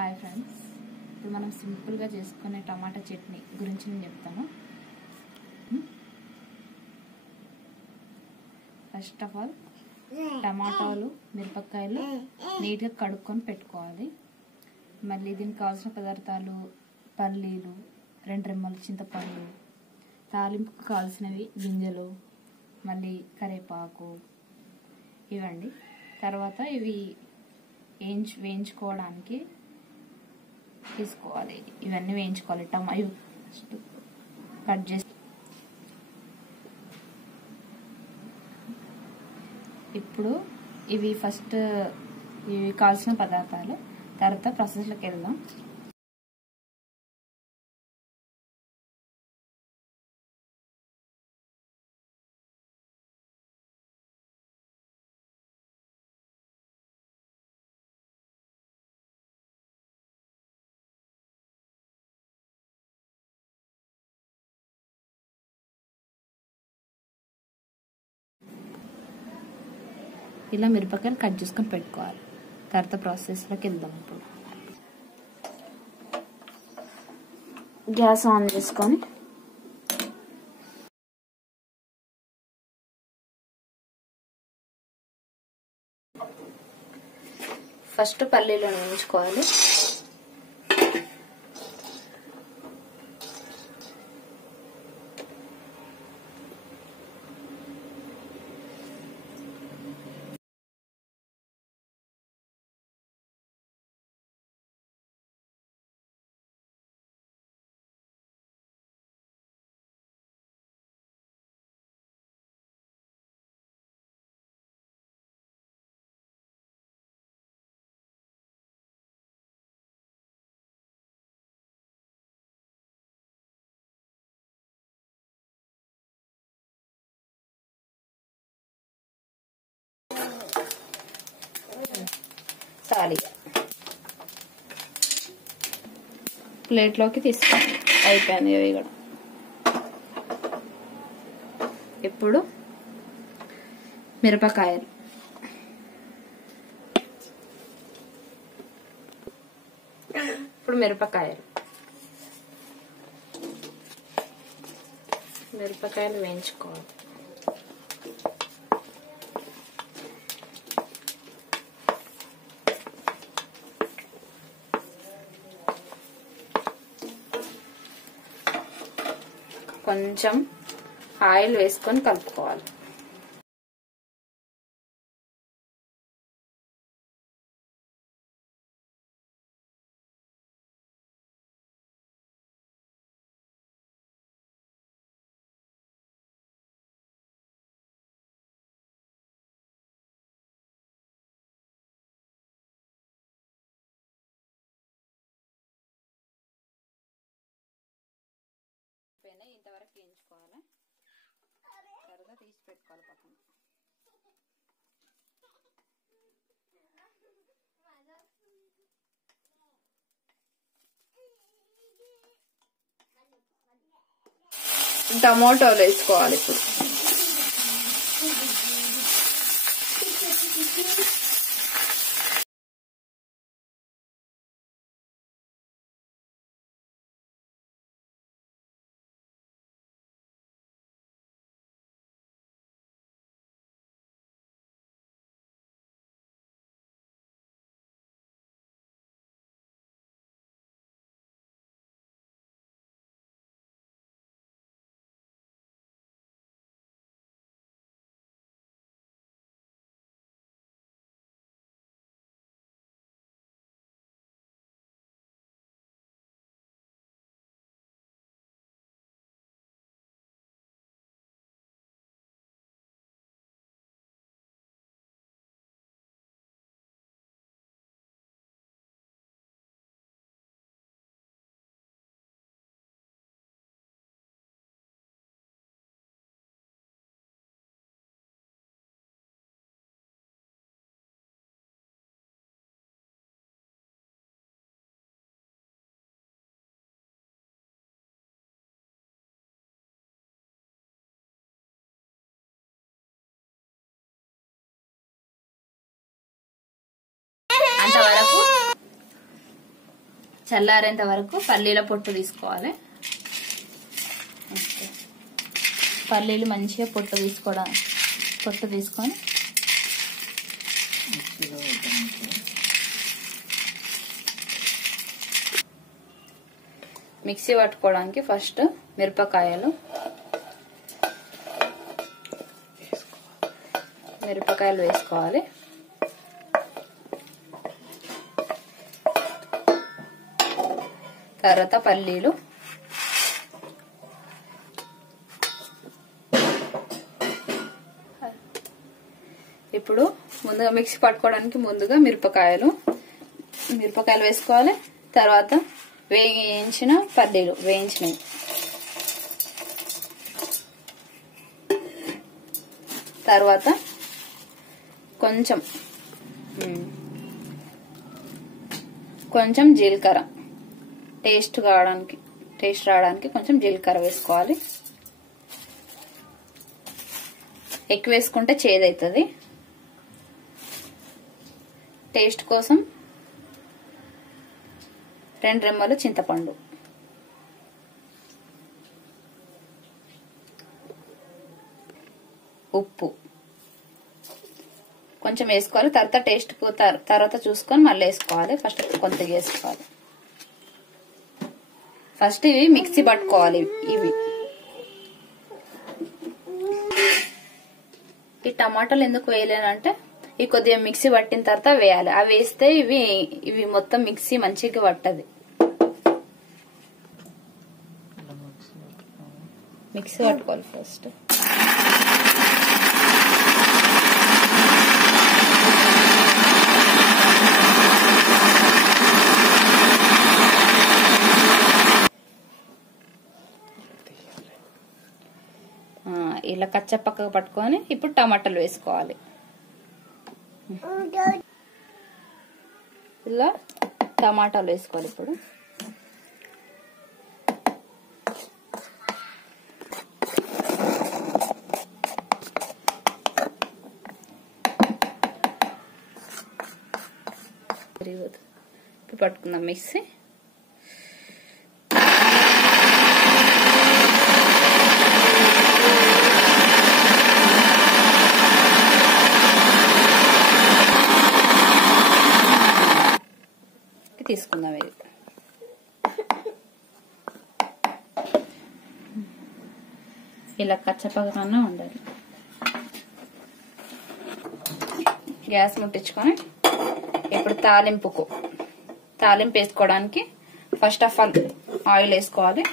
Hi friends, ఇప్పుడు మనం సింపుల్గా చేసుకునే టమాటా చట్నీ గురించి నేను చెప్తాను. ఫస్ట్ ఆఫ్ ఆల్ టమాటాలు, మిరపకాయలు నీట్గా కడుక్కొని పెట్టుకోవాలి. మళ్ళీ దీనికి కావాల్సిన పదార్థాలు పల్లీలు, 2 రెమ్మలు చింతపండు, తాలింపుకు కావాల్సినవి గింజలు, మళ్ళీ కరివేపాకు ఇవ్వండి. తర్వాత ఇవి వేయించుకోవడానికి తీసుకోవాలి. ఇవన్నీ వేయించుకోవాలి. టమాటా కట్ చేసి ఇప్పుడు ఇవి కావాల్సిన పదార్థాలు. తర్వాత ప్రాసెస్లోకి వెళ్దాం. ఇలా మిరపకాయలు కట్ చేసుకొని పెట్టుకోవాలి. తర్వాత ప్రాసెస్లోకి వెళ్దాం. ఇప్పుడు గ్యాస్ ఆన్ చేసుకొని ఫస్ట్ పల్లీలను వేయించుకోవాలి. ప్లేట్లోకి తీసుకోండి. అయిపోయింది ఇవి కూడా. ఇప్పుడు మిరపకాయలు వేయించుకోవాలి. కొంచెం ఆయిల్ వేసుకొని కలుపుకోవాలి. ఇంతవరకు వేయించుకోవాలి. తర్వాత తీసి పెట్టుకోవాలి పక్కన. టమోటాలు వేసుకోవాలి. ఇప్పుడు చల్లారేంత వరకు పల్లీల పొట్టు తీసుకోవాలి. పల్లీలు మంచిగా పొట్టు తీసుకొని మిక్సీ పట్టుకోవడానికి ఫస్ట్ మిరపకాయలు వేసుకోవాలి. తర్వాత పల్లీలు, ఇప్పుడు ముందుగా మిక్సీ పట్టుకోవడానికి ముందుగా మిరపకాయలు వేసుకోవాలి. తర్వాత వేయించిన పల్లీలు వేయించినవి, తర్వాత కొంచెం జీలకర్ర, టేస్ట్ రావడానికి కొంచెం జీలకర్ర వేసుకోవాలి. ఎక్కువ వేసుకుంటే చేదవుతుంది. టేస్ట్ కోసం 2 రెమ్మలు చింతపండు, ఉప్పు కొంచెం వేసుకోవాలి. తర్వాత చూసుకొని మళ్ళీ వేసుకోవాలి. ఫస్ట్ కొంతగా వేసుకోవాలి. ఫస్ట్ ఇవి మిక్సీ పట్టుకోవాలి. ఈ టమాటాలు ఎందుకు వేయలేనంటే ఈ కొద్దిగా మిక్సీ పట్టిన తర్వాత వేయాలి. అవి వేస్తే ఇవి మొత్తం మిక్సీ మంచిగా పట్టది. మిక్సీ పట్టుకోవాలి ఫస్ట్. ఇలా కచ్చా పక్కకు పట్టుకొని ఇప్పుడు టమాటాలు వేసుకోవాలి. ఇలా టమాటాలు వేసుకోవాలి. ఇప్పుడు పట్టుకుందాం మిక్సీ. తీసుకుందాం. ఇది ఇలా కచ్చపక్కన ఉండాలి. గ్యాస్ ముట్టించుకొని ఇప్పుడు తాలింపు వేసుకోవడానికి ఫస్ట్ ఆఫ్ ఆల్ ఆయిల్ వేసుకోవాలి.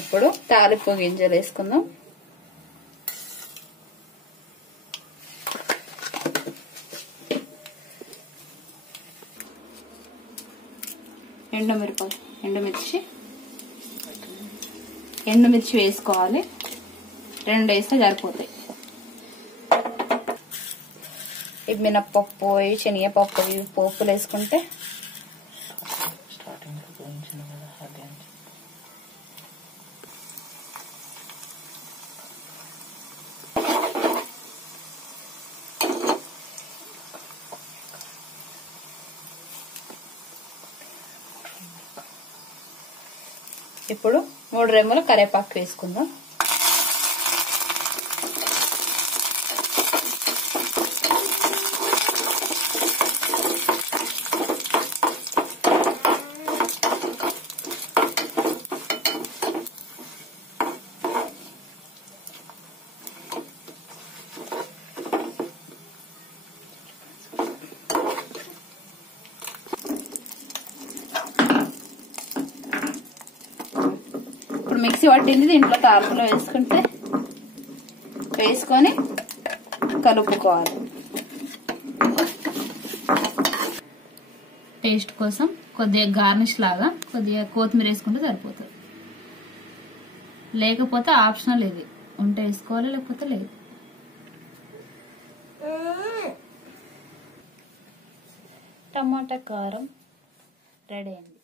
ఇప్పుడు తాలింపు గింజలు వేసుకుందాం. ఎండుమిర్చి వేసుకోవాలి. 2 వేస్తే సరిపోతాయి. ఇవి మినప్పప్పు, శనగపప్పు, ఇవి పోపులు వేసుకుంటే ఇప్పుడు 3 రెమ్మలు కరివేపాకు వేసుకుందాం. మిక్సీ పట్టింది దీంట్లో తాలింపులో వేసుకొని కలుపుకోవాలి. టేస్ట్ కోసం కొద్దిగా గార్నిష్ లాగా కొద్దిగా కొత్తిమీర వేసుకుంటే సరిపోతుంది. లేకపోతే ఆప్షనల్, ఇది ఉంటే వేసుకోవాలి లేకపోతే లేదు. టమాటా కారం రెడీ అయింది.